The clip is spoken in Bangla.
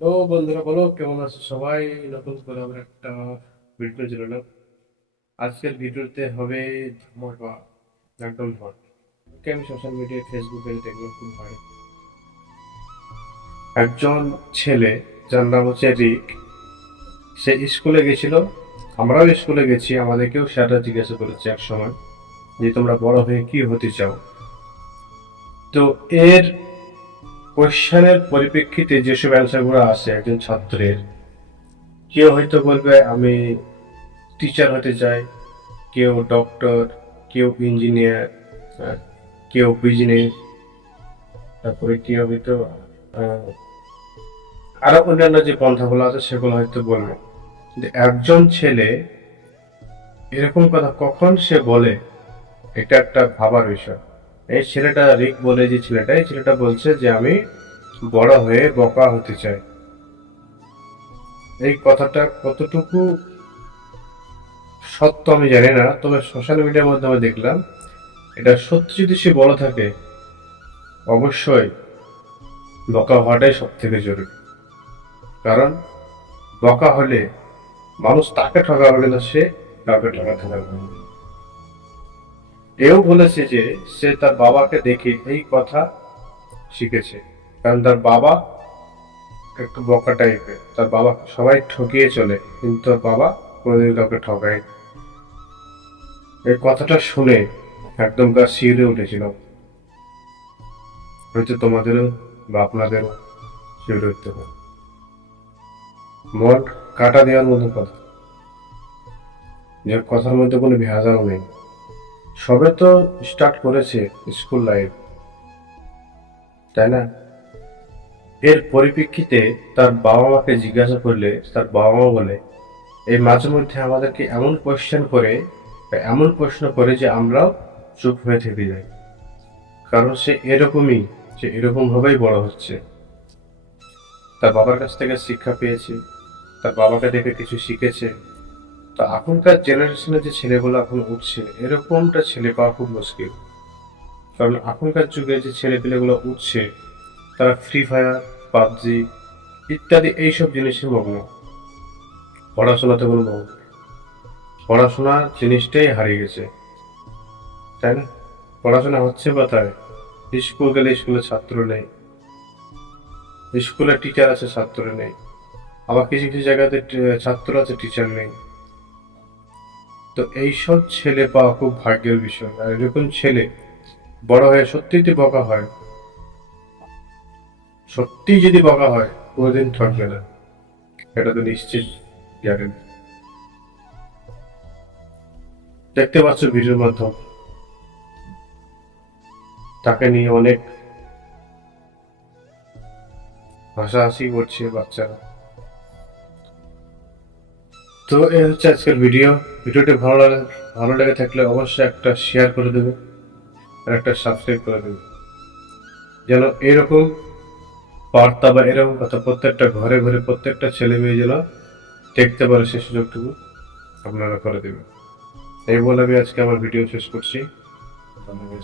তো বন্ধুরা বলো, কেমন আছো সবাই? নতুন করে আমরা একটা ভিডিও চলে এলাম। আজকের ভিডিওতে হবে ধামাকা, একদম হট। আমি সোশ্যাল মিডিয়ায় ফেসবুকে দেখলাম খুব ভাই, একজন ছেলে যার নাম হচ্ছে রিক। সে স্কুলে গেছিল, আমরাও স্কুলে গেছি, আমাদেরকেও সেটা জিজ্ঞাসা করেছে এক সময় যে তোমরা বড় হয়ে কি হতে চাও। তো এর কোয়েশ্চেনের পরিপ্রেক্ষিতে যেসব অ্যান্সারগুলো আসে একজন ছাত্রের, কেউ হয়তো বলবে আমি টিচার হতে চাই, কেউ ডক্টর, কেউ ইঞ্জিনিয়ার, কেউ বিজনেস, তারপরে কেউ হয়তো আহ, আরো অন্যান্য যে পন্থাগুলো আছে সেগুলো হয়তো বলবে। কিন্তু একজন ছেলে এরকম কথা কখন সে বলে, এটা একটা ভাবার বিষয়। এই ছেলেটা রিক বলে, যে ছেলেটা, এই ছেলেটা বলছে যে আমি বড় হয়ে বকা হতে চাই। এই কথাটা কতটুকু সত্য আমি জানি না, তবে সোশ্যাল মিডিয়ার মাধ্যমে দেখলাম এটা সত্যি। যদি সে বড় থাকে, অবশ্যই বকা হওয়াটাই সব থেকে জরুরি। কারণ বকা হলে মানুষ তাকে ঠকাবে না, সে কাউকে ঠকাতে পারবে না। এও বলেছে যে সে তার বাবাকে দেখে এই কথা শিখেছে। কারণ তার বাবা একটু বকা টাইপের, তার বাবা সবাই ঠকিয়ে চলে, কিন্তু তার বাবা কোনোদিন কাউকে ঠকায়। এই কথাটা শুনে একদম গা শিউরে উঠেছিল। হয়তো তোমাদেরও বা আপনাদেরও শিউরে উঠতে হবে। মন কাটা দেওয়ার মতো কথা, যে কথার মধ্যে কোনো ভেজাল নেই। সবে তো স্টার্ট করেছে স্কুল লাইফ, তাই না? এর পরিপ্রেক্ষিতে তার বাবা মাকে জিজ্ঞাসা করলে তার বাবা মা বলে, এই মাঝে মধ্যে আমাদেরকে এমন কোয়েশ্চেন করে বা এমন প্রশ্ন করে যে আমরাও চুপ হয়ে থেকে যাই। কারণ সে এরকমই, সে এরকম ভাবেই বড় হচ্ছে। তার বাবার কাছ থেকে শিক্ষা পেয়েছে, তার বাবাকে দেখে কিছু শিখেছে। তো এখনকার জেনারেশনে যে ছেলেগুলো এখন উঠছে, এরকমটা ছেলে পাওয়া খুব মুশকিল। কারণ এখনকার যুগে যে ছেলেপিলেগুলো উঠছে, তারা ফ্রি ফায়ার, পাবজি ইত্যাদি এইসব জিনিসে মগ্ন। পড়াশোনাতে কোনো মগ্ন নেই। পড়াশোনা জিনিসটাই হারিয়ে গেছে, তাই না? পড়াশোনা হচ্ছে কোথায়? স্কুল গেলে স্কুলে ছাত্র নেই, স্কুলে টিচার আছে ছাত্র নেই, আবার কিছু কিছু জায়গাতে ছাত্র আছে টিচার নেই। তো এইসব ছেলে পাওয়া খুব ভাগ্যের বিষয়। আর এরকম ছেলে বড় হয়ে সত্যিই বকা হয়, সত্যি যদি বকা হয় কোনোদিন ঠকবে না, এটা তো নিশ্চিত জানেন। দেখতে পাচ্ছ ভিডিওর মাধ্যমে তাকে নিয়ে অনেক হাসাহাসি করছে বাচ্চারা। তো এই হচ্ছে আজকের ভিডিও। ভিডিওটি ভালো লেগে থাকলে অবশ্যই একটা শেয়ার করে দেবে আর একটা সাবস্ক্রাইব করে দেবে, যেন এরকম বার্তা বা এরকম কথা প্রত্যেকটা ঘরে ঘরে প্রত্যেকটা ছেলে মেয়ে যেন দেখতে পারে, সে সুযোগটুকু আপনারা করে দেবেন। এই বলে আমি আজকে আমার ভিডিও শেষ করছি। ধন্যবাদ।